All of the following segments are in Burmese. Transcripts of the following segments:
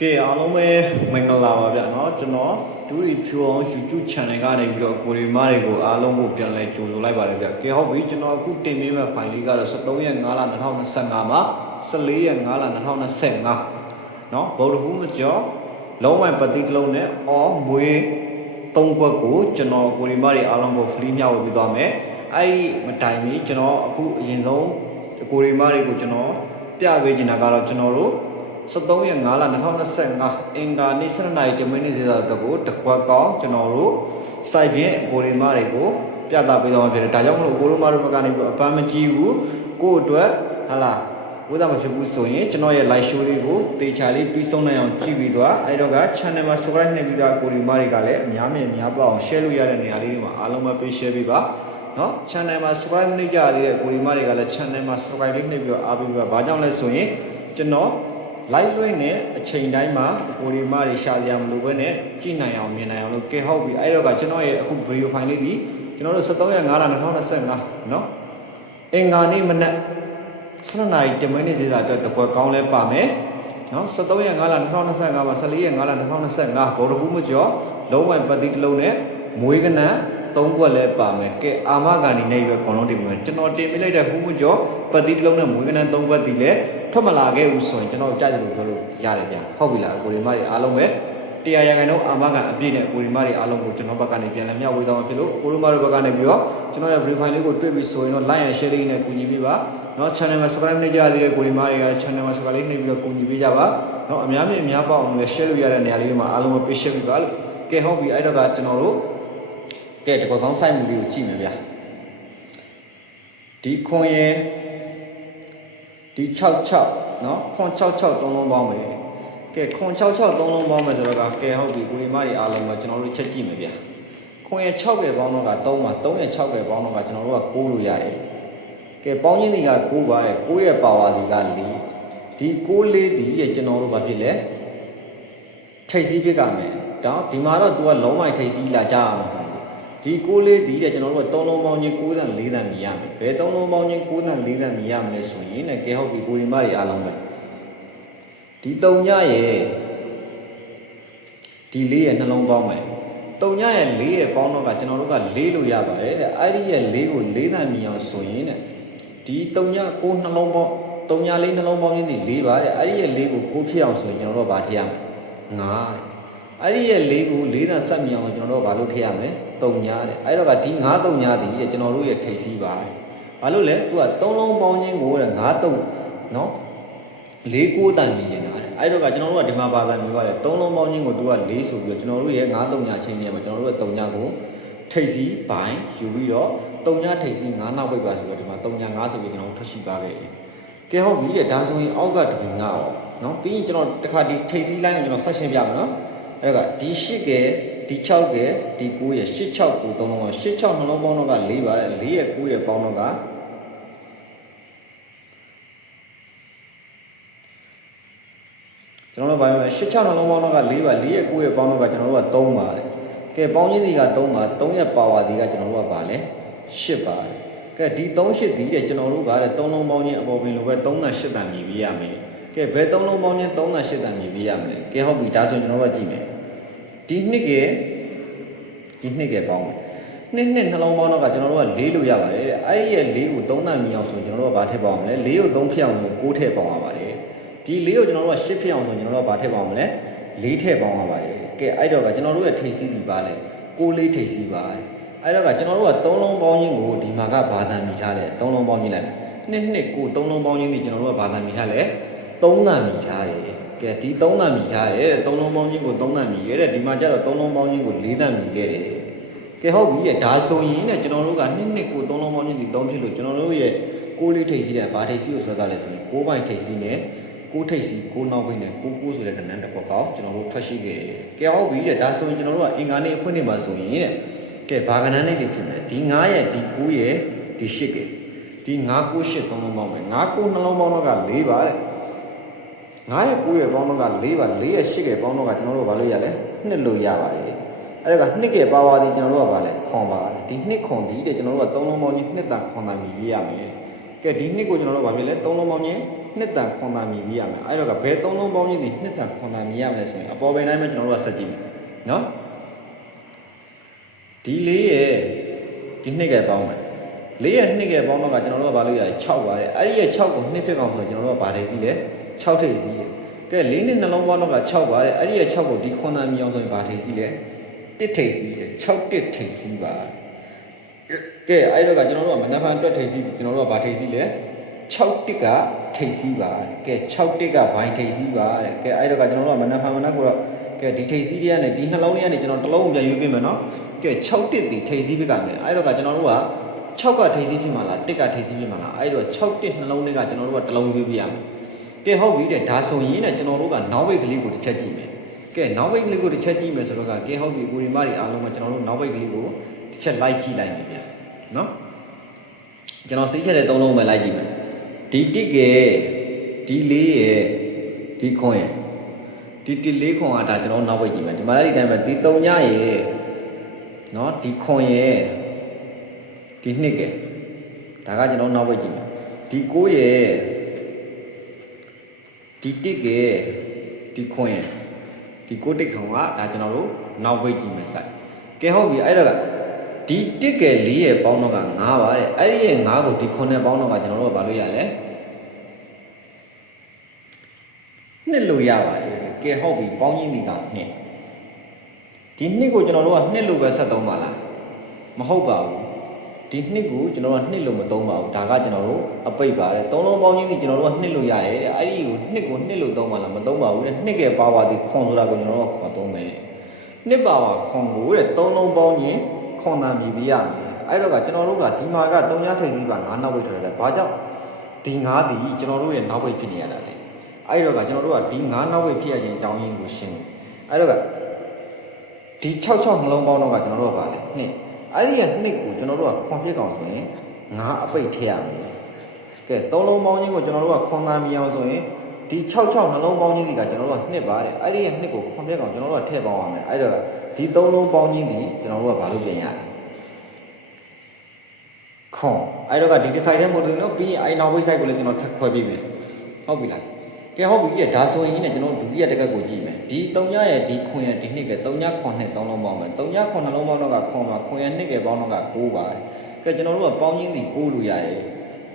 ကဲအားလုံးပဲမင်္ဂလာပါဗျာเนาะကျွန်တော်ဒူရီဖြူအောင် YouTube channel ကနေပြီးတော့ကိုရီမားတွေကိုအားလုံးကိုပြန်လဲကြိုဆိုလိုက်ပါတယ်ဗျာကဲဟုတ်ပြီကျွန်တော်အခုတင်ပေးမဲ့ file လေးကတော့13ရက်5လ2025မှာ14ရက်5လ2025เนาะဘော်ဒဟူးမကျော်လုံးဝပတိတလုံးနဲ့အော်မွေး3ခွက်ကိုကျွန်တော်ကိုရီမားတွေအားလုံးကို free မျှဝေပေးသွားမယ်အဲ့ဒီမတိုင်မီကျွန်တော်အခုအရင်ဆုံးကိုရီမားတွေကိုကျွန်တော်ပြပေးချင်တာကတော့ကျွန်တော်တို့13ရက်5လ2025အင်္ဂါနေ့7နာရီ10မိနစ်စီသာတော့ကိုတကွက်ကောင်းကျွန်တော်တို့စိုက်ပြင်းကိုရီမားတွေကိုပြသပေးသွားမှာဖြစ်တယ်ဒါကြောင့်မလို့ကိုရီမားတို့ဘက်ကနေပြီးအပန်းမကြီးဘူးကိုယ့်အတွက်ဟာလာဝိသမဖြစ်ဘူးဆိုရင်ကျွန်တော်ရဲ့ live show လေးကိုတေချာလေးပြီးဆုံးနိုင်အောင်ကြည့်ပြီးတော့အဲ့တော့က channel မှာ subscribe နှိပ်ပြီးတော့ကိုရီမားတွေကလည်းအများများပေါ့အောင် share လို့ရတဲ့နေရာလေးတွေမှာအားလုံးပဲပေး share ပေးပါနော် channel မှာ subscribe နှိပ်ကြရသေးတဲ့ကိုရီမားတွေကလည်း channel မှာ subscribe လေးနှိပ်ပြီးတော့အားပေးပါဘာကြောင့်လဲဆိုရင်ကျွန်တော်လိုက်လွှင့်နဲ့အချိန်တိုင်းမှာကိုရီမားတွေရှာကြရမလို့ပဲနဲ့ကြည့်နိုင်အောင်မြင်နိုင်အောင်လို့ကဲဟုတ်ပြီအဲ့တော့ကကျွန်တော်ရဲ့အခု video file လေးဒီကျွန်တော်တို့13ရက်5လ2025เนาะအင်္ဂါနေ့မနက်7နာရီ10မိနစ်စီသာအတွက်တကွက်ကောင်းလဲပါမယ်เนาะ13ရက်5လ2025မှာ14ရက်5လ2025ဘော်ဒဘူးမကျော်လုံးဝပတ်တိတစ်လုံးနဲ့မွေးကနန်း3ခွက်လဲပါမယ်ကဲအာမဂန်ဒီနေပဲခေါင်းလုံးတင်မယ်ကျွန်တော်တင်ပေးလိုက်တဲ့ဟူးမကျော်ပတ်တိတစ်လုံးနဲ့မွေးကနန်း3ခွက်ဒီလဲထွက်မလာခဲ့ဘူးဆိုရင်ကျွန်တော်ကြိုက်တယ်လို့ပြောလို့ရတယ်ဗျာဟုတ်ပြီလားကိုရီမားတွေအားလုံးပဲတရားရခိုင်တော့အာမခံအပြည့်နဲ့ကိုရီမားတွေအားလုံးကိုကျွန်တော်ဘက်ကနေပြန်လည်မျှဝေသွားမှာဖြစ်လို့ကိုရီမားတို့ဘက်ကနေပြီးတော့ကျွန်တော်ရဲ့ video file လေးကိုတွေ့ပြီဆိုရင်တော့ like and share လေးနဲ့ကူညီပေးပါเนาะ channel မှာ subscribe လုပ်ကြရသေးတဲ့ကိုရီမားတွေက channel မှာ subscribe လေးနှိပ်ပြီးတော့ကူညီပေးကြပါเนาะအများကြီးအများပေါ့အောင်လည်း share လုပ်ရတဲ့နေရာလေးတွေမှာအားလုံးပဲ share ပေးပါလို့ကဲဟုတ်ပြီအဲ့တော့ကကျွန်တော်တို့ကဲတကွက်ကောင်းဆိုင်မှုလေးကိုကြည့်မယ်ဗျာဒီခွန်ရဲ့ဒီ66เนาะခွန်66 3လုံးပေါင်းမယ်ကဲခွန်66 3လုံးပေါင်းမယ်ဆိုတော့ကဲဟုတ်ပြီကိုရီမားတွေအားလုံးပဲကျွန်တော်တို့ချက်ကြည့်မယ်ဗျာခွန်ရဲ့6ကဲပေါင်းတော့က3ပါ3ရဲ့6ကဲပေါင်းတော့ကကျွန်တော်တို့က9လို့ရတယ်ကဲပေါင်းချင်းတွေက9ပါတယ်9ရဲ့ပါဝါတွေက4ဒီ9လေးဒီရဲ့ကျွန်တော်တို့ဘာဖြစ်လဲထိတ်စီးဖြစ်ကြမယ်ဒါဒီမှာတော့ तू ကလုံးဝထိတ်စီးလာကြအောင်ဒီ9လေးဒီတဲ့ကျွန်တော်တို့က3လုံးပေါင်းချင်း94တန်မြည်ရမယ်ဘယ်3လုံးပေါင်းချင်း94တန်မြည်ရမလဲဆိုရင်လည်းကဲဟုတ်ပြီကိုရီမားတွေအားလုံးပဲဒီ3ညရဲ့ဒီ4ရဲ့နှလုံးပေါင်းမယ်3ညရဲ့4ရဲ့ပေါင်းတော့ကကျွန်တော်တို့က4လို့ရပါတယ်တဲ့အဲ့ဒီရဲ့4ကို4တန်မြည်အောင်ဆိုရင်တဲ့ဒီ3ည9နှလုံးပေါင်း3ည4နှလုံးပေါင်းချင်းဒီ4ပါတဲ့အဲ့ဒီရဲ့4ကို9ဖြစ်အောင်ဆိုရင်ကျွန်တော်တို့ကဘာထည့်ရမလဲ9တဲ့အဲ့ဒီရဲ့4ကို4တန်ဆက်မြည်အောင်ကျွန်တော်တို့ကဘာလို့ထည့်ရမလဲ3ညတဲ့အဲ့တော့ကဒီ9 3ညဒီကျွန်တော်တို့ရဲ့ထိပ်စီးပါဘာလို့လဲသူက3လုံးပေါင်းချင်းကိုတဲ့9 3နော်4 9တန်မြည်နေတာတဲ့အဲ့တော့ကကျွန်တော်တို့ကဒီမှာဘာသာမျိုးရတယ်3လုံးပေါင်းချင်းကိုသူက4ဆိုပြီးတော့ကျွန်တော်တို့ရဲ့9 3ညချင်းနေမှာကျွန်တော်တို့ရဲ့3ညကိုထိပ်စီးပိုင်းယူပြီးတော့3ညထိပ်စီး9နောက်ပိတ်ပါဆိုတော့ဒီမှာ3ည9ဆိုပြီးကျွန်တော်တို့ထွက်ရှိသွားခဲ့တယ်ကဲဟုတ်ပြီတဲ့ဒါဆိုရင်အောက်ကတကယ်9ရောနော်ပြီးရင်ကျွန်တော်တခါဒီထိပ်စီးလိုင်းကိုကျွန်တော်ဆက်ရှင်းပြမယ်နော်အဲ့တော့ဒီ8ကဲဒီ6ကဲဒီ9ရဲ့8 6 9 3လုံးပေါင်း8 6နှလုံးပေါင်းတော့က4ပါတယ်4ရဲ့9ရဲ့ပေါင်းတော့ကကျွန်တော်တို့ဘာလဲ8 6နှလုံးပေါင်းတော့က4ပါ4ရဲ့9ရဲ့ပေါင်းတော့ကကျွန်တော်တို့က3ပါတယ်ကဲပေါင်းချင်းတွေက3ပါ3ရဲ့ပါဝါတွေကကျွန်တော်တို့ကပါလဲ8ပါတယ်ကဲဒီ3 8ဒီတဲ့ကျွန်တော်တို့ကတဲ့3လုံးပေါင်းချင်းအပေါ်ပင်လိုပဲ3နဲ့8တန်မြည်ပေးရမယ်ကဲဘယ်3လုံးပေါင်းချင်း3နဲ့8တန်မြည်ပေးရမလဲကဲဟုတ်ပြီဒါဆိုကျွန်တော်တို့ကကြည့်မယ်ဒီနှစ်ကပေါင်းမယ်နှစ်နှလုံးပေါင်းတော့ကကျွန်တော်တို့က4လို့ရပါတယ်တဲ့အဲ့ဒီရဲ့4ကို3တန်မြည်အောင်ဆိုကျွန်တော်တို့ကဘာထည့်ပါအောင်မလဲ4ကို3ဖြစ်အောင်ဆို9ထည့်ပေါင်းရပါတယ်ဒီ4ကိုကျွန်တော်တို့က8ဖြစ်အောင်ဆိုကျွန်တော်တို့ကဘာထည့်ပါအောင်မလဲ4ထည့်ပေါင်းရပါတယ်ကဲအဲ့တော့ကကျွန်တော်တို့ရဲ့ထိပ်စီးဒီပါလဲ6လေးထိပ်စီးပါတယ်အဲ့တော့ကကျွန်တော်တို့က3လုံးပေါင်းချင်းကိုဒီမှာကဘာသာမြည်ထားလဲ3လုံးပေါင်းချင်းလိုက်နှစ်9 3လုံးပေါင်းချင်းဒီကျွန်တော်တို့ကဘာသာမြည်ထားလဲ3တန်မြည်ထားတယ်ကဲဒီ3တန်မြည်ထားတယ်တဲ့3လုံးပေါင်းချင်းကို3တန်မြည်ရဲတဲ့ဒီမှာကျတော့3လုံးပေါင်းချင်းကို4တန်မြည်ခဲ့တယ်ကဲဟုတ်ပြီတဲ့ဒါဆိုရင်တဲ့ကျွန်တော်တို့ကနှစ်ကို3လုံးပေါင်းချင်းဒီ3ဖြစ်လို့ကျွန်တော်တို့ရဲ့6လေးထိပ်စီးတဲ့ဘာထိပ်စီးကိုဆိုတာလဲဆိုရင်6ပိုင်းထိပ်စီးနဲ့6ထိပ်စီး6နောက်ပိုင်းနဲ့9ဆိုတဲ့ကဏ္ဍတစ်ခုပေါင်းကျွန်တော်တို့ထွက်ရှိခဲ့ကဲဟုတ်ပြီတဲ့ဒါဆိုရင်ကျွန်တော်တို့ကအင်္ဂါနေ့အဖွင့်နေမှာဆိုရင်တဲ့ကဲဘာကဏ္ဍလေးတွေဖြစ်မလဲဒီ9ရဲ့ဒီ9ရဲ့ဒီ10ကဲဒီ9 9 8 3လုံးပေါင်းမယ်9 9နှလုံးပေါင်းတော့က4ပါတဲ့9ရဲ့9ရဲ့ပေါင်းတော့က4ပါ4ရဲ့10ရဲ့ပေါင်းတော့ကကျွန်တော်တို့ဘာလို့ရလဲ2လို့ရပါတယ်အဲ့ဒါက2ကပါဝါဒီကျွန်တော်တို့ကဘာလဲခွန်ပါတယ်ဒီ2ခွန်ဒီတဲ့ကျွန်တော်တို့က3လုံးပေါင်းချင်း2တန်ခွန်တန်မြည်ရမယ်ကဲဒီ2ကိုကျွန်တော်တို့ဘာဖြစ်လဲ3လုံးပေါင်းချင်း နှစ်တန်ခွန်တာမြည်ပြရမယ်အဲ့တော့ကဘယ်သုံးလုံးပေါင်းချင်းဒီနှစ်တန်ခွန်တာမြည်ရမယ်ဆိုရင်အပေါ်ပင်တိုင်းမှာကျွန်တော်တို့ကဆက်ကြည့်မယ်နော်ဒီလေးရဲ့ဒီနှစ်ကပေါင်းမယ်လေးရဲ့နှစ်ကပေါင်းတော့ကကျွန်တော်တို့ကဘာလို့ရလဲ6ပါတယ်အဲ့ဒီရဲ့6ကိုနှစ်ဖြစ်အောင်ဆိုရင်ကျွန်တော်တို့ကဘာထိပ်စီးလဲ6ထိပ်စီးတယ်ကဲလေးနှစ်နှလုံးပေါင်းတော့က6ပါတယ်အဲ့ဒီရဲ့6ကိုဒီခွန်တာမြည်အောင်ဆိုရင်ဘာထိပ်စီးလဲ1ထိပ်စီးတယ်6တစ်ထိပ်စီးပါကဲအဲ့တော့ကကျွန်တော်တို့ကမနက်ဖြန်အတွက်ထိပ်စီးကျွန်တော်တို့ကဘာထိပ်စီးလဲ6တစ်ကထိပ်စီးပါကဲ6တစ်ကဘိုင်းထိပ်စီးပါတဲ့ကဲအဲ့တော့ကကျွန်တော်တို့ကမနက်ကိုတော့ကဲဒီထိပ်စီးတွေကနေဒီနှလုံးလေးကနေကျွန်တော်တစ်လုံးကိုပြန်ရွေးပေးမယ်နော်ကဲ6တစ်ဒီထိပ်စီးပြကမယ်အဲ့တော့ကကျွန်တော်တို့က6ကထိပ်စီးဖြစ်မှာလား1ကထိပ်စီးဖြစ်မှာလားအဲ့တော့6တစ်နှလုံးလေးကကျွန်တော်တို့ကတစ်လုံးရွေးပေးရမယ်ကဲဟုတ်ပြီတဲ့ဒါဆိုရင်ねကျွန်တော်တို့ကနောက်ဘိတ်ကလေးကိုတစ်ချက်ကြည့်မယ်ကဲနောက်ဘိတ်ကလေးကိုတစ်ချက်ကြည့်မယ်ဆိုတော့ကကဲဟုတ်ပြီကိုရီမတွေအားလုံးကကျွန်တော်တို့နောက်ဘိတ်ကလေးကိုတစ်ချက်လိုက်ကြည့်လိုက်မယ်ဗျာနော်ကျွန်တော်စိတ်ချက်တဲ့3လုံးပဲလိုက်ကြည့်မယ်ဒီတစ်ကဒီလေးရဲ့ဒီခွန်ရဲ့ဒီတစ်လေးခွန်ကဒါကျွန်တော်နောက်ဘိတ်ကြည့်မယ်ဒီမှာလည်းဒီတိုင်းပဲဒီ3ညရဲ့နော်ဒီခွန်ရဲ့ဒီနှစ်ကဒါကကျွန်တော်နောက်ဘိတ်ကြည့်မယ်ဒီ9ရဲ့ဒီတစ်ကဒီခွန်ရဲ့ဒီ9တစ်ခွန်ကဒါကျွန်တော်တို့နောက်ဘိတ်ကြည့်မယ်ဆိုင်ကဲဟုတ်ပြီအဲ့တော့ဒီတစ်ကလေးရဲ့ပေါင်းတော့က9ပါတဲ့အဲ့ဒီရဲ့9ကိုဒီခွန်နဲ့ပေါင်းတော့ကကျွန်တော်တို့ကဘာလို့ရလဲနှစ်လို့ရပါတယ်ကဲဟုတ်ပြီပေါင်းရင်းဒီကောင်နှစ်ဒီနှစ်ကိုကျွန်တော်တို့ကနှစ်လို့ပဲဆက်သုံးပါလားမဟုတ်ပါဘူးဒီနှစ်ကိုကျွန်တော်တို့ကနှစ်လို့မသုံးပါဘူးဒါကကျွန်တော်တို့အပိတ်ပါတယ်သုံးလုံးပေါင်းရင်းဒီကျွန်တော်တို့ကနှစ်လို့ရတယ်တဲ့အဲ့ဒီကိုနှစ်ကိုနှစ်လို့သုံးပါလားမသုံးပါဘူးတဲ့နှစ်ကပါဝါဒီခွန်ဆိုတာကိုကျွန်တော်တို့ကခေါ်သုံးမယ်နှစ်ပါဝါခွန်ကိုတဲ့သုံးလုံးပေါင်းရင်းခွန်တာမြည်ပြရမယ်အဲ့တော့ကကျွန်တော်တို့ကဒီမှာက3ညထိပ်စီးပါ9နောက်ဘိတ်ထွက်တယ်ဘာကြောင့်ဒီ9ဒီကျွန်တော်တို့ရဲ့နောက်ဘိတ်ဖြစ်နေရတာလဲအဲ့တော့ကကျွန်တော်တို့ကဒီ9နောက်ဘိတ်ဖြစ်ရခြင်းအကြောင်းရင်းကိုရှင်းတယ်အဲ့တော့ကဒီ66နှလုံးပေါင်းတော့ကကျွန်တော်တို့ကပါလဲနှစ်အဲ့ဒီရဲ့နှစ်ကိုကျွန်တော်တို့ကခွန်ပြစ်ကောင်ဆိုရင်9အပိတ်ထည့်ရမယ်ကဲ3လုံးပေါင်းခြင်းကိုကျွန်တော်တို့ကခွန်သားမြအောင်ဆိုရင်ဒီ66နှလုံးပေါင်းခြင်းဒီကကျွန်တော်တို့ကနှစ်ပါတယ်အဲ့ဒီရဲ့နှစ်ကိုခွန်ပြစ်ကောင်ကျွန်တော်တို့ကထည့်ပေါင်းရမယ်အဲ့တော့ဒီ3လုံးပေါင်းခြင်းဒီကျွန်တော်တို့ကဘာလို့ပြင်ရလဲခွန်အဲ့တော့ကဒီ site ထဲမှာလို့နော်ပြီးရင်အဲ့နောက်ဘိတ် site ကိုလည်းကျွန်တော်ထပ်ခွဲပေးမယ်ဟုတ်ပြီလားကဲဟုတ်ပြီဒါဆိုရင်ねကျွန်တော်ဒုတိယတက်ကတ်ကိုကြည့်မယ်ဒီ3ညရဲ့ဒီခွန်ရဲ့ဒီနှစ်က3ညခွန်နှစ်3လုံးပေါင်းမယ်3ညခွန်နှလုံးပေါင်းတော့ကခွန်ပါခွန်ရဲ့နှစ်ကပေါင်းတော့က9ပါကဲကျွန်တော်တို့ကပေါင်းချင်းဒီ9လို့ရတယ်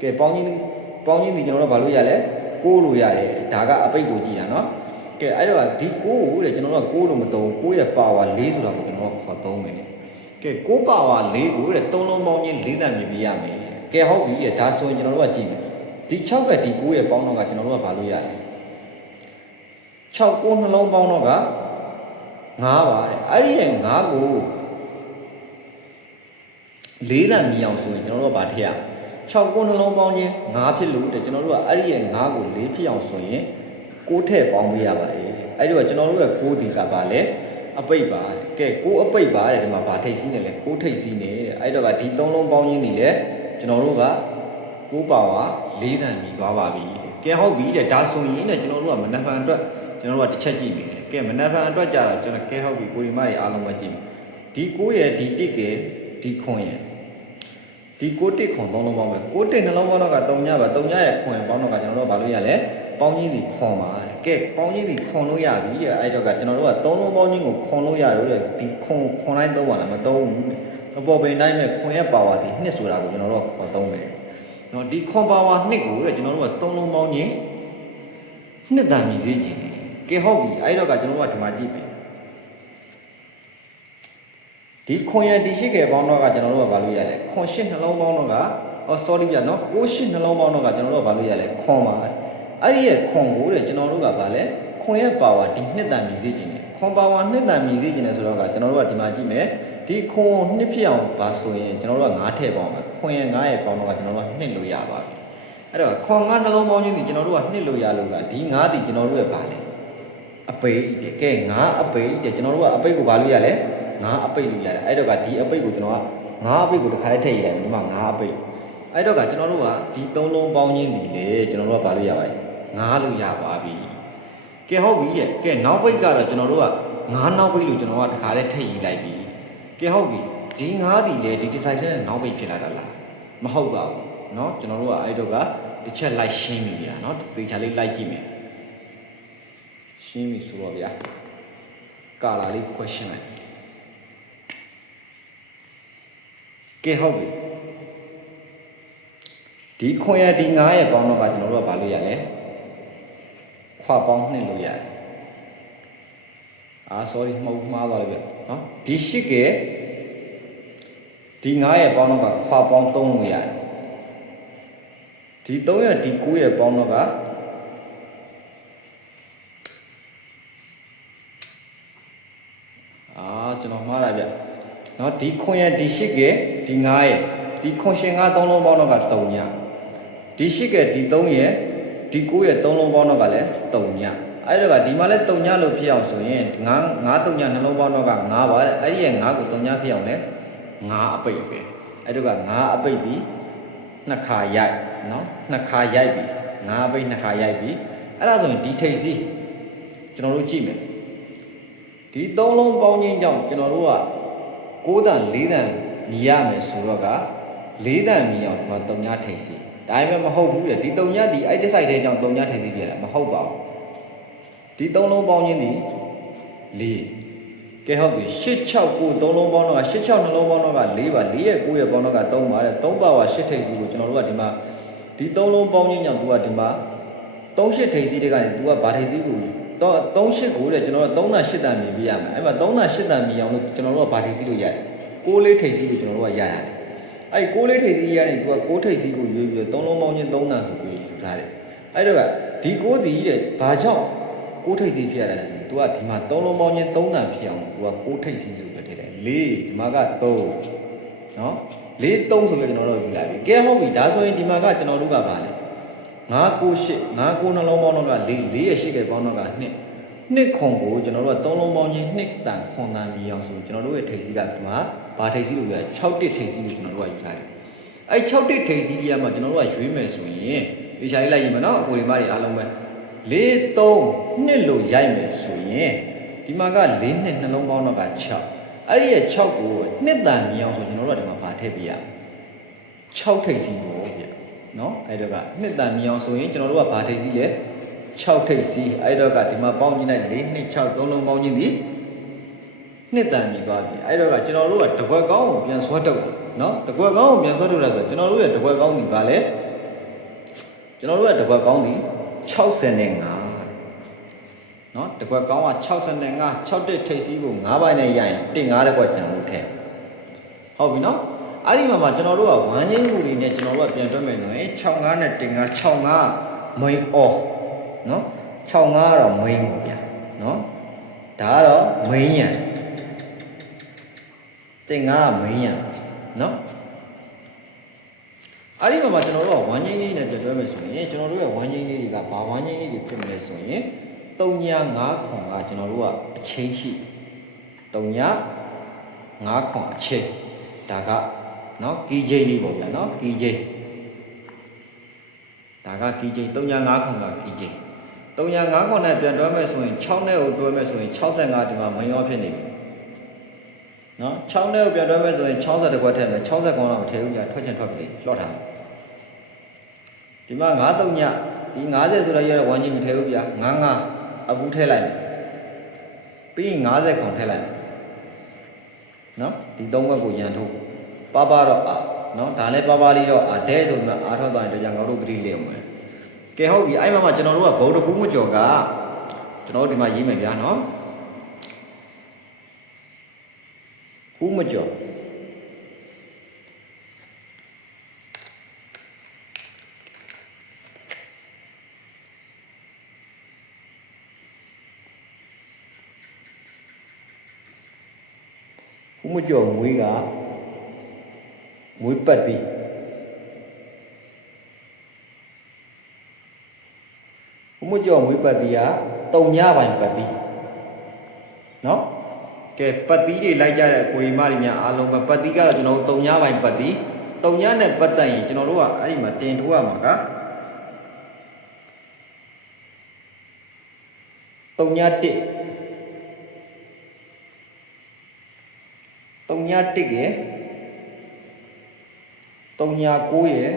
ကဲပေါင်းချင်းဒီကျွန်တော်တို့ဘာလို့ရလဲ9လို့ရတယ်ဒါကအပိတ်ကိုကြည့်တာနော်ကဲအဲ့တော့ဒီ9ကိုတဲ့ကျွန်တော်တို့က9လို့မသုံး9ရဲ့ပါဝါ4ဆိုတာကိုကျွန်တော်တို့ခေါ်သုံးမယ်ကဲ9ပါဝါ4ကိုတဲ့3လုံးပေါင်းချင်း4တန်မြည်ပြရမယ်ကဲဟုတ်ပြီဒါဆိုရင်ကျွန်တော်တို့ကကြည့်မယ်ဒီ6ကဒီ9ရဲ့ပေါင်းတော့ကကျွန်တော်တို့ကဘာလို့ရလဲ6 9နှလုံးပေါင်းတော့က9ပါတဲ့အဲ့ဒီရဲ့9ကို4တန်မြည်အောင်ဆိုရင်ကျွန်တော်တို့ကဘာထည့်ရ6 9နှလုံးပေါင်းခြင်း9ဖြစ်လို့တဲ့ကျွန်တော်တို့ကအဲ့ဒီရဲ့9ကို4ဖြစ်အောင်ဆိုရင်6ထည့်ပေါင်းပေးရပါတယ်အဲ့ဒီတော့ကျွန်တော်တို့ရဲ့6ဒီကပါလဲအပိတ်ပါကဲ6အပိတ်ပါတဲ့ဒီမှာဘာထိပ်စီးနေလဲ6ထိပ်စီးနေတဲ့အဲ့တော့ကဒီ3လုံးပေါင်းခြင်းနေလဲကျွန်တော်တို့က6ပါဝါ4တန်မြည်သွားပါပြီကဲဟုတ်ပြီတဲ့ဒါဆိုရင်ねကျွန်တော်တို့ကမနက်ဖြန်အတွက်ကျွန်တော်တို့ကတစ်ချက်ကြည့်မယ်ကဲမနက်ဖြန်အတွက်ကြတော့ကျွန်တော်ကဲဟုတ်ပြီကိုရီမတွေအားလုံးပဲကြည့်မယ်ဒီ9ရဲ့ဒီ1ကဲဒီခွန်ရဲ့ဒီ9တစ်ခွန်3လုံးပေါင်းမယ်9တစ်နှလုံးပေါင်းတော့က3ညပါ3ညရဲ့ခွန်ပေါင်းတော့ကကျွန်တော်တို့ကဘာလို့ရလဲပေါင်းချင်းဒီခွန်ပါကဲပေါင်းချင်းဒီခွန်လို့ရပြီတဲ့အဲ့တော့ကကျွန်တော်တို့က3လုံးပေါင်းချင်းကိုခွန်လို့ရလို့တဲ့ဒီခွန်တိုင်းသုံးပါလားမသုံးဘူးအပေါ်ပင်တိုင်းနဲ့ခွန်ရဲ့ပါဝါဒီနှစ်ဆိုတာကိုကျွန်တော်တို့ကခေါ်သုံးမယ်နော်ဒီခွန်ပါဝါနှစ်ကိုတဲ့ကျွန်တော်တို့က3လုံးပေါင်းချင်းနှစ်တန်မြည်စေခြင်းကဲဟုတ်ပြီအဲ့တော့ကကျွန်တော်တို့ကဒီမှာကြည့်မယ်ဒီခွန်ရဒီရှိခဲ့ပေါင်းတော့ကကျွန်တော်တို့ကဘာလို့ရလဲခွန်ရှစ်နှလုံးပေါင်းတော့ကsorry ဗျာနော်6ရှစ်နှလုံးပေါင်းတော့ကကျွန်တော်တို့ကဘာလို့ရလဲခွန်ပါအဲ့ဒီရဲ့ခွန်ကိုတဲ့ကျွန်တော်တို့ကဘာလဲခွန်ရဲ့ပါဝါဒီနှစ်တန်မြည်စေခြင်းနဲ့ခွန်ပါဝါနှစ်တန်မြည်စေခြင်းနဲ့ဆိုတော့ကကျွန်တော်တို့ကဒီမှာကြည့်မယ်ဒီခွန်နှစ်ဖြစ်အောင်ပါဆိုရင်ကျွန်တော်တို့က9ထည့်ပေါင်းမယ်ခွန်ရဲ့9ရဲ့ပေါင်းတော့ကကျွန်တော်တို့ကနှစ်လို့ရပါပြီအဲ့တော့ခွန်9နှလုံးပေါင်းခြင်းဒီကျွန်တော်တို့ကနှစ်လို့ရလို့ကဒီ9ဒီကျွန်တော်တို့ရဲ့ဘာလဲအပိတ်တဲ့ကဲ9အပိတ်တဲ့ကျွန်တော်တို့ကအပိတ်ကိုဘာလို့ရလဲ9အပိတ်လို့ရတယ်အဲ့တော့ကဒီအပိတ်ကိုကျွန်တော်က9အပိတ်ကိုတစ်ခါတည်းထည့်ရလိုက်မယ်ဒီမှာ9အပိတ်အဲ့တော့ကကျွန်တော်တို့ကဒီ3လုံးပေါင်းခြင်းဒီလေကျွန်တော်တို့ကဘာလို့ရပါလဲ9လို့ရပါပြီကဲဟုတ်ပြီတဲ့ကဲနောက်ပိတ်ကတော့ကျွန်တော်တို့က9နောက်ပိတ်လို့ကျွန်တော်ကတစ်ခါတည်းထည့်ရလိုက်ပြီကဲဟုတ်ပြီဒီ9ဒီလေဒီ design နဲ့နောက်ပိတ်ဖြစ်လာတာလားမဟုတ်ပါဘူးเนาะကျွန်တော်တို့ကအဲ့တော့က တစ်ချက်လိုက်ရှင်းပြီဗျာနော်တေချာလေးလိုက်ကြည့်မယ်ရှင်းပြီဆိုတော့ဗျာကာလာလေးခွဲရှင်းလိုက်ကဲဟုတ်ပြီဒီခွန်ရဒီ9ရဲ့ပေါင်းတော့ကကျွန်တော်တို့ကဘာလို့ရလဲခွာပေါင်း2လို့ရတယ်sorry မဟုတ်မှားသွားပြီဗျနော်ဒီ8ကဒီ9ရဲ့ပေါင်းတော့ကခွာပေါင်း3လို့ရတယ်ဒီ3ရဲ့ဒီ9ရဲ့ပေါင်းတော့ကကျွန်တော်မှားတာဗျနော်ဒီခွန်ရဲ့ဒီ8ကဒီ9ရဲ့ဒီခွန်ရှင်9 3လုံးပေါင်းတော့က3ညဒီ8ကဒီ3ရဲ့ဒီ9ရဲ့3လုံးပေါင်းတော့ကလည်း3ညအဲ့တော့ကဒီမှာလဲ3ညလို့ဖြစ်အောင်ဆိုရင်9 3ညနှလုံးပေါင်းတော့က9ပါတဲ့အဲ့ဒီရဲ့9ကို3ညဖြစ်အောင်လဲ9အပိတ်ပဲအဲ့တော့က9အပိတ်ပြီးနှစ်ခါရိုက်နော်နှစ်ခါရိုက်ပြီး9အပိတ်နှစ်ခါရိုက်ပြီးအဲ့ဒါဆိုရင်ဒီထိပ်စီးကျွန်တော်တို့ကြည့်မယ်ဒီ3လုံးပေါင်းခြင်းကြောင့်ကျွန်တော်တို့က9တန်4တန်မြည်ရမယ်ဆိုတော့က4တန်မြည်အောင်ဒီမှာ3ညထိပ်စီးဒါပေမဲ့မဟုတ်ဘူးလေဒီ3ညဒီအဲ့ဒီ site ထဲကြောင့်3ညထိပ်စီးပြရတာမဟုတ်ပါဘူးဒီ3လုံးပေါင်းခြင်းဒီ4ကဲဟုတ်ပြီ869 3လုံးပေါင်းတော့က86နှလုံးပေါင်းတော့က4ပါ4ရဲ့9ရဲ့ပေါင်းတော့က3ပါတဲ့3ပါက8ထိပ်စီးကိုကျွန်တော်တို့ကဒီမှာဒီ3လုံးပေါင်းခြင်းကြောင့်သူကဒီမှာ38ထိပ်စီးတွေကနေသူကဘာထိပ်စီးကိုတော့38ကိုတဲ့ကျွန်တော်တို့38တန်မြည်ပြရမယ်အဲ့မှာ38တန်မြည်အောင်လို့ကျွန်တော်တို့ကဘာထိပ်စီးလို့ရတယ်6လေးထိပ်စီးကိုကျွန်တော်တို့ကရရတယ်အဲ့6လေးထိပ်စီးရနေသူက6ထိပ်စီးကိုရွေးပြီးတော့3လုံးပေါင်းခြင်း3တန်ဆိုပြီးယူထားတယ်အဲ့တော့ကဒီ6ဒီတဲ့ဘာကြောင့်6ထိပ်စီးဖြစ်ရတာလဲသူကဒီမှာ3လုံးပေါင်းခြင်း3တန်ဖြစ်အောင်သူက6ထိပ်စီးဆိုပြီးထည့်တယ်4ဒီမှာက3နော်4 3ဆိုပြီးကျွန်တော်တို့ယူလိုက်ပြီကဲဟုတ်ပြီဒါဆိုရင်ဒီမှာကကျွန်တော်တို့ကဘာလဲ9 9 8 9 9နှလုံးပေါင်းတော့က4 4ရဲ့8ကပေါင်းတော့က2ခွန်ကိုကျွန်တော်တို့က3လုံးပေါင်းခြင်း2တန်ခွန်တန်မြည်အောင်ဆိုကျွန်တော်တို့ရဲ့ထိပ်စီးကဒီမှာဘာထိပ်စီးလို့ရ6တစ်ထိပ်စီးလို့ကျွန်တော်တို့ကယူထားတယ်အဲ့6တစ်ထိပ်စီးကြီးကမှကျွန်တော်တို့ကရွေးမယ်ဆိုရင်ဒီရှားလေးလိုက်ရင်မနော်အကိုဒီမတွေအားလုံးပဲ4 3 2လို့ရိုက်မယ်ဆိုရင်ဒီမှာက4 2နှလုံးပေါင်းတော့က6အဲ့ဒီရဲ့6ကို2တန်မြည်အောင်ဆိုကျွန်တော်တို့ကဒီမှာဘာထည့်ပြရ6ထိပ်စီးပေါ့ဗျနော်အဲ့တော့က2တန်မြည်အောင်ဆိုရင်ကျွန်တော်တို့ကဘာထိပ်စီးလဲ6ထိပ်စီးအဲ့တော့ကဒီမှာပေါင်းကြည့်လိုက်4 2 6 3လုံးပေါင်းခြင်းဒီ2တန်မြည်သွားပြီအဲ့တော့ကကျွန်တော်တို့ကတကွက်ကောင်းကိုပြန်ဆွဲထုတ်တာနော်တကွက်ကောင်းကိုပြန်ဆွဲထုတ်တာဆိုကျွန်တော်တို့ရဲ့တကွက်ကောင်းဒီဘာလဲကျွန်တော်တို့ရဲ့တကွက်ကောင်းဒီ65နော်တကွက်ကောင်းက65 6တက်ထိပ်စီးကို9ပိုင်းနဲ့ရရင်1 5တက်ကွက်ကြံလို့ထည့်ဟုတ်ပြီနော်အဲ့ဒီမှာကျွန်တော်တို့ကဝမ်းချင်းမှုတွေနဲ့ကျွန်တော်တို့ကပြန်တွက်မယ်ဆိုရင်65နဲ့1 5 65 main off နော်65ကတော့ main ပေါ့ဗျာနော်ဒါကတော့ main ရန်1 5က main ရန်နော်အဲ့ဒီမှာကျွန်တော်တို့ကဝမ်းချင်းလေးနဲ့ပြန်တွက်မယ်ဆိုရင်ကျွန်တော်တို့ရဲ့ဝမ်းချင်းလေးတွေကဘာဝမ်းချင်းလေးတွေဖြစ်မလဲဆိုရင်3ည5ခွန်ကကျွန်တော်တို့ကအချင်းရှိ3ည5ခွန်အချင်းဒါကနော်ကီဂျိလေးပေါ့ဗျာနော်ကီဂျိဒါကကီဂျိ3ည5ခွန်ကကီဂျိ3ည5ခွန်နဲ့ပြန်တွဲမယ်ဆိုရင်6နဲ့ကိုတွဲမယ်ဆိုရင်65ဒီမှာမရောဖြစ်နေပြီနော်6နဲ့ကိုပြန်တွဲမယ်ဆိုရင်60တကွက်ထည့်မယ်60ခွန်တော့မထည့်ဘူးကြာထွက်ချင်ထွက်ပြီလှော့ထားမယ်ဒီမှာ9 3ညဒီ90ဆိုတော့ရဝမ်းချင်းမထည့်ဘူးဗျာ9 အပူထည့်လိုက်ပြီးရင်50ခွန်ထည့်လိုက်နော်ဒီ3ဘက်ကိုရန်ထုတ်ပါပါတော့နော်ဒါလည်းပါပါလေးတော့ဒဲဆိုပြီးမှအားထုတ်သွားရင်တော့ငါတို့သတိလစ်အောင်ပဲကဲဟုတ်ပြီအဲ့မှာကျွန်တော်တို့ကဗုဒ္ဓဖူးမကျော်ကကျွန်တော်တို့ဒီမှာရေးမယ်ဗျာနော်ဖူးမကျော်ဖူးမကျော်မွေးကမွေးပတ်သည်ဘုမကျော်မွေးပတ်သည်က3ညပိုင်းပတ်သည်နော်ကဲပတ်သည်တွေလိုက်ကြတဲ့ကိုရီမတွေများအားလုံးပဲပတ်သည်ကတော့ကျွန်တော်တို့3ညပိုင်းပတ်သည်3ညနဲ့ပတ်သက်ရင်ကျွန်တော်တို့ကအဲ့ဒီမှာတင်ထိုးရမှာက3ည1 3ည1က3ည9ရယ်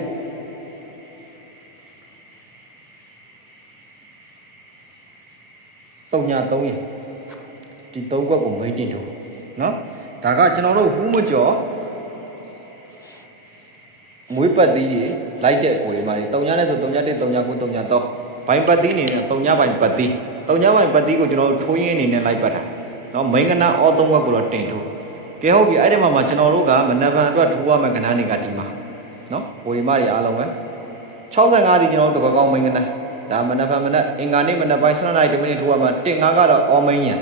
တုံညာ3ရဒီ3ကွက်ကိုမိတ်တင်ထိုးနော်ဒါကကျွန်တော်တို့ဟူးမကျော်မွေးပတ်သီးတွေလိုက်တဲ့အကိုတွေမှာတုံညာနဲ့ဆိုတုံညာ1တုံညာ9တုံညာ3ဘိုင်ပတ်သီးနေနဲ့တုံညာဘိုင်ပတ်သီးတုံညာဘိုင်ပတ်သီးကိုကျွန်တော်တို့ထိုးရင်းအနေနဲ့လိုက်ပတ်တာနော်မိန်ကနာအော3ကွက်ကိုတော့တင်ထိုးကဲဟုတ်ပြီအဲ့ဒီမှာကျွန်တော်တို့ကမနက်ဖြန်အတွက်ထိုးရမယ့်ကဏ္ဍတွေကဒီမှာနော်ကိုဒီမတွေအားလုံးပဲ65ဒီကျွန်တော်တို့တကွက်ကောင်းမိန်ကနာဒါမနက်ဖြန်မနက်အင်္ဂါနေ့မနက်ပိုင်း7:00 နာရီ10မိနစ်ထိုးရမှာ1-5ကတော့အော်မိန်ရန်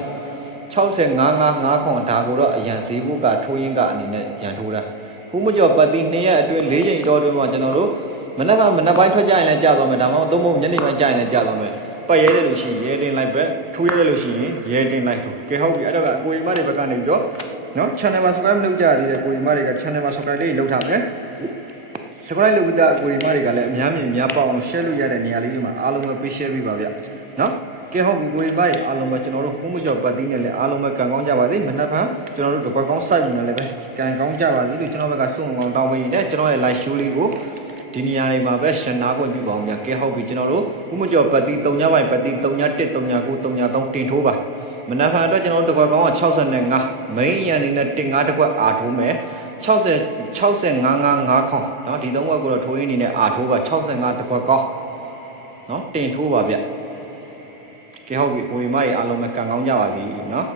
65-5ခွန်ဒါကိုတော့အရန်ဈေးဘုတ်ကထိုးရင်းကအနေနဲ့ရန်ထိုးတာခုမကျော်ပတ်သီး2ရက်အတွင်း4ချိန်တော်အတွင်းမှာကျွန်တော်တို့မနက်ပိုင်းထွက်ကြရင်လည်းကြာသွားမယ်ဒါမှမဟုတ်သုံးဖို့ညနေပိုင်းကြာရင်လည်းကြာသွားမယ်ပတ်ရဲတယ်လို့ရှိရင်ရဲတင်လိုက်ပဲထိုးရဲတယ်လို့ရှိရင်ရဲတင်လိုက်ထိုးကဲဟုတ်ပြီအဲ့တော့ကအကိုရီမတွေဘက်ကနေပြီးတော့နော် channel မှာ subscribe လုပ်ကြရသေးတယ်ကိုရီမတွေက channel မှာ subscribe လေးလုပ်ထားမယ် subscribe လုပ်ပြီးသားအကိုရီမတွေကလည်းအများမြင်များပေါအောင် share လုပ်ရတဲ့နေရာလေးတွေမှာအားလုံးပဲ share ပေးပါဗျနော်ကဲဟုတ်ပြီကိုရီမတွေအားလုံးပဲကျွန်တော်တို့ခုမကျော်ပတ်သီးနဲ့လည်းအားလုံးပဲကံကောင်းကြပါစေမနက်ဖြန်ကျွန်တော်တို့တကွက်ကောင်းစိုက်ပြီးမှလည်းပဲကံကောင်းကြပါစေလို့ကျွန်တော်ဘက်ကစုံအောင်တောင်းပေးနေတယ်ကျွန်တော်ရဲ့ live show လေးကိုဒီနေရာတွေမှာပဲရှင်းနာခွင့်ပြုပါအောင်ဗျကဲဟုတ်ပြီကျွန်တော်တို့ခုမကျော်ပတ်သီး3ညပိုင်းပတ်သီး3ည1 3ည9 3ည3တင်ထိုးပါမနက်ဖြန်အတွက်ကျွန်တော်တို့တကွက်ကောင်းက65မိန်ရန်နေနဲ့15တကွက်အားထိုးမယ်65-5 ခေါင်းเนาะဒီ3ကွက်ကိုတော့ထိုးရင်းနေနဲ့အားထိုးပါ65တကွက်ကောင်းเนาะတင်ထိုးပါဗျကဲဟုတ်ပြီကိုရီမတွေအားလုံးပဲကံကောင်းကြပါပြီเนาะ